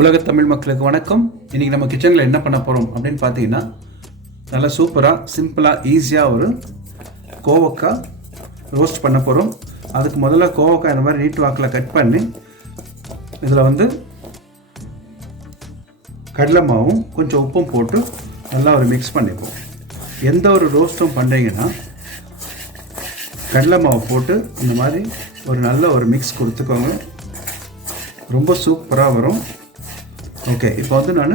உலக தமிழ் மக்களுக்கு வணக்கம். இன்றைக்கி நம்ம கிச்சனில் என்ன பண்ண போகிறோம் அப்படின்னு பார்த்தீங்கன்னா, நல்லா சூப்பராக சிம்பிளாக ஈஸியாக ஒரு கோவக்காய் ரோஸ்ட் பண்ண போகிறோம். அதுக்கு முதல்ல கோவக்காய் இந்த மாதிரி நீட் வாக்கில் கட் பண்ணி இதில் கடலை மாவும் கொஞ்சம் உப்பும் போட்டு நல்லா ஒரு மிக்ஸ் பண்ணிப்போம். எந்த ஒரு ரோஸ்ட்டும் பண்ணுறீங்கன்னா கடலை மாவு போட்டு இந்த மாதிரி ஒரு நல்ல ஒரு மிக்ஸ் கொடுத்துக்கோங்க. ரொம்ப சூப்பராக வரும். ஓகே, இப்போ நான்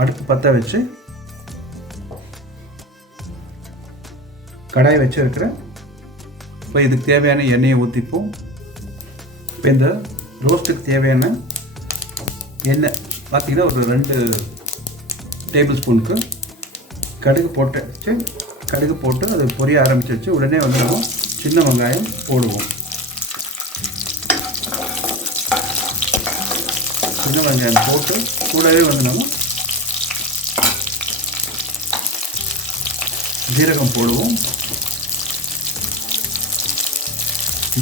அடுப்பு பற்ற வச்சு கடாய் வச்சுருக்கிறேன். இப்போ இதுக்கு தேவையான எண்ணெயை ஊற்றிப்போம். இப்போ இந்த ரோஸ்ட்டுக்கு தேவையான எண்ணெய் பார்த்திங்கன்னா ஒரு 2 டேபிள் ஸ்பூனுக்கு கடுகு போட்டு அது பொரிய ஆரம்பிச்சிருச்சு. உடனே நம்ம சின்ன வெங்காயம் போடுவோம். சின்ன வெங்காயம் போட்டு கூடவே நம்ம ஜீரகம் போடுவோம்.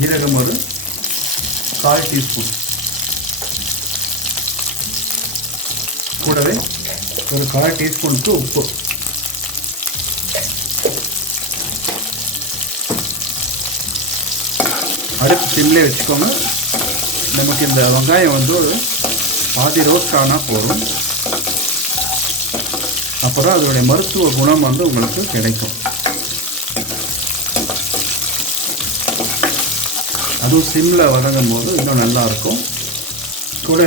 ஜீரகம் ஒரு 1/4 டீஸ்பூன், கூடவே ஒரு 1/4 டீஸ்பூனுக்கு உப்பு. அடுப்பு சிம்லே வச்சுக்கோங்க. நமக்கு இந்த வெங்காயம் ஒரு பாதி ரோஸ்ட் ஆனால் போதும். அப்புறம் அதோடைய மருத்துவ குணம் உங்களுக்கு கிடைக்கும். அதுவும் சிம்மில் வதங்கும் போது இன்னும் நல்லாயிருக்கும். கூட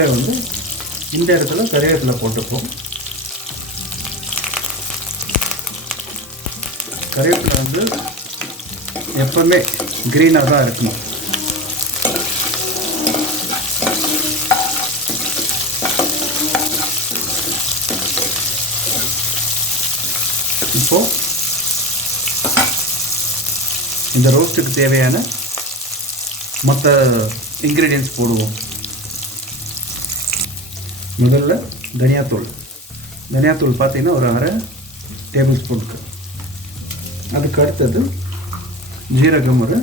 இந்த இடத்துல கறிவேப்பிலை போட்டுப்போம். கறிவேப்பிலை எப்பவுமே க்ரீனாக தான் இருக்கணும். இப்போ இந்த ரோஸ்ட்டுக்கு தேவையான மற்ற இன்க்ரீடியன்ட்ஸ் போடுவோம். முதல்ல தனியாத்தூள் பார்த்தீங்கன்னா ஒரு 1/2 டேபிள் ஸ்பூனுக்கு. அதுக்கு அடுத்தது ஜீரகம் ஒரு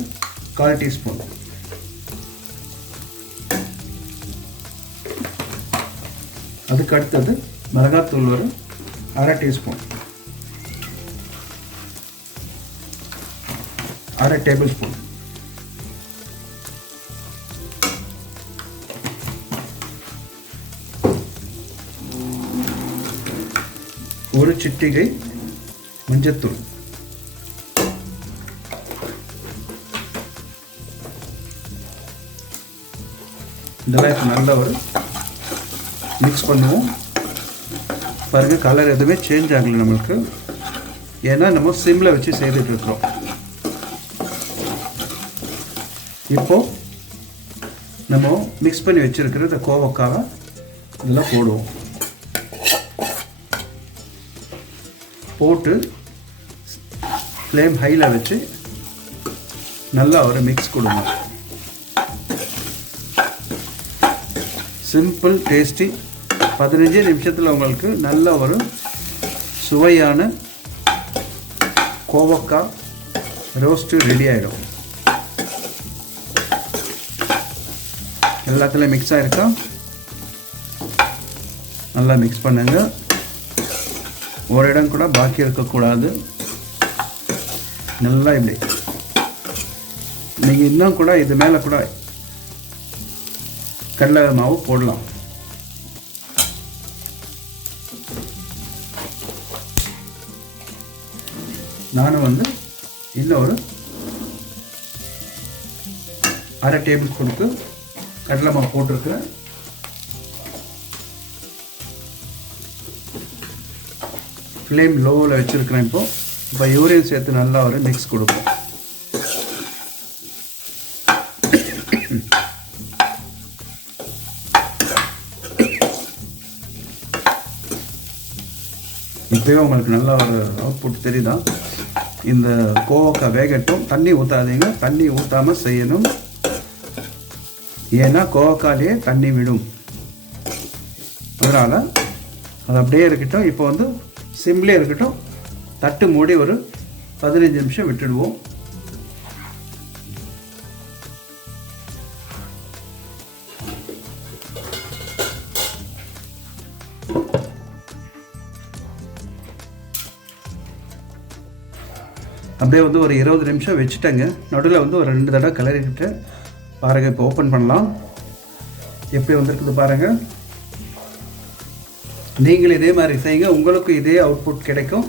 1/4 டீஸ்பூன். அதுக்கு அடுத்தது மிளகாத்தூள் ஒரு 1/2 டீஸ்பூன், 1/2 டேபிள் ஸ்பூன். ஒரு சிட்டிகை மஞ்சத்தூள். இதெல்லாம் நல்ல ஒரு மிக்ஸ் பண்ணுவோம். பாருங்கள், கலர் எதுவுமே சேஞ்ச் ஆகலை நம்மளுக்கு. ஏன்னா நம்ம சிம்மில் வச்சு செய்துட்டு இருக்கிறோம். இப்போது நம்ம மிக்ஸ் பண்ணி வச்சுருக்கிற இந்த கோவக்காவை இதெல்லாம் போடுவோம். போட்டு ஃப்ளேம் ஹையில் வச்சு நல்லா ஒரு மிக்ஸ் கொடுங்க. சிம்பிள் டேஸ்டி 15 நிமிஷத்தில் உங்களுக்கு நல்ல ஒரு சுவையான கோவக்காய் ரோஸ்ட்டு ரெடி ஆகிடும். எல்லாத்துலேயும் மிக்ஸ் ஆகிருக்கா? நல்லா மிக்ஸ் பண்ணுங்க. ஒரு இடம் கூட பாக்கி இருக்கக்கூடாது. நல்லா இப்படி நீங்கள் இன்னும் கூட இது மேலே கூட கடலை மாவு போடலாம். நானும் இன்னும் ஒரு 1/2 டேபிள் ஸ்பூனுக்கு கடலை மாவு போட்டிருக்கிறேன். ஃப்ளேம் லோவில் வச்சுருக்கிறேன். இப்போ யூரின் சேர்த்து நல்லா ஒரு மிக்ஸ் கொடுப்போம். இப்போயே உங்களுக்கு நல்லா ஒரு அவுட்புட் தெரியுதா? இந்த கோவக்காய் வேகட்டும். தண்ணி ஊற்றாதீங்க, தண்ணி ஊற்றாமல் செய்யணும். ஏன்னா கோவக்காயிலே தண்ணி விடும். அதனால் அது அப்படியே இருக்கட்டும். இப்போ சிம்லேயே இருக்கட்டும். தட்டு மூடி ஒரு 15 நிமிஷம் விட்டுடுவோம். அப்படியே வந்து ஒரு 20 நிமிஷம் வச்சுட்டேங்க. நடுவில் வந்து ஒரு 2 தடவை கிளறிக்கிட்டு பாருங்கள். இப்போ ஓப்பன் பண்ணலாம். எப்படி வந்திருக்குது பாருங்கள். நீங்கள் இதே மாதிரி செய்யுங்க, உங்களுக்கு இதே அவுட்புட் கிடைக்கும்.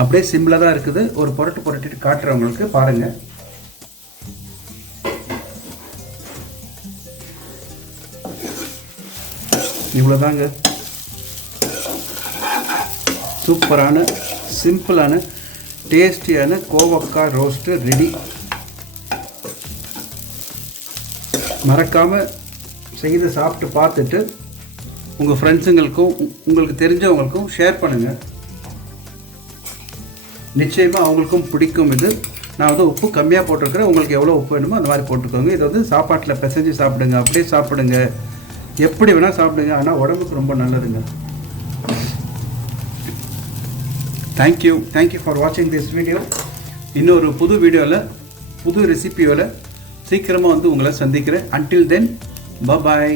அப்படியே சிம்பிளாக தான் இருக்குது. ஒரு புரட்டிட்டு காட்டுறவங்களுக்கு பாருங்கள். இவ்வளோதாங்க. சூப்பரான சிம்பிளான டேஸ்டியான கோவக்காய் ரோஸ்ட்டு ரெடி. மறக்காமல் செய்து சாப்பிட்டு பார்த்துட்டு உங்கள் ஃப்ரெண்ட்ஸுங்களுக்கும் உங்களுக்கு தெரிஞ்சவங்களுக்கும் ஷேர் பண்ணுங்கள். நிச்சயமாக அவங்களுக்கும் பிடிக்கும். இது நான் வந்து உப்பு கம்மியாக போட்டிருக்கிறேன். உங்களுக்கு எவ்வளோ உப்பு வேணுமோ அந்த மாதிரி போட்டுக்கோங்க. இது வந்து சாப்பாட்டில் பிசைஞ்சு சாப்பிடுங்க, அப்படியே சாப்பிடுங்க, எப்படி வேணால் சாப்பிடுங்க. ஆனால் உடம்புக்கு ரொம்ப நல்லதுங்க. தேங்க்யூ ஃபார் வாட்சிங் திஸ் வீடியோ. இன்னொரு புது வீடியோவில் புது ரெசிபியோட சீக்கிரமாக வந்து உங்களை சந்திக்கிறேன். அன்டில் தென், பாய்.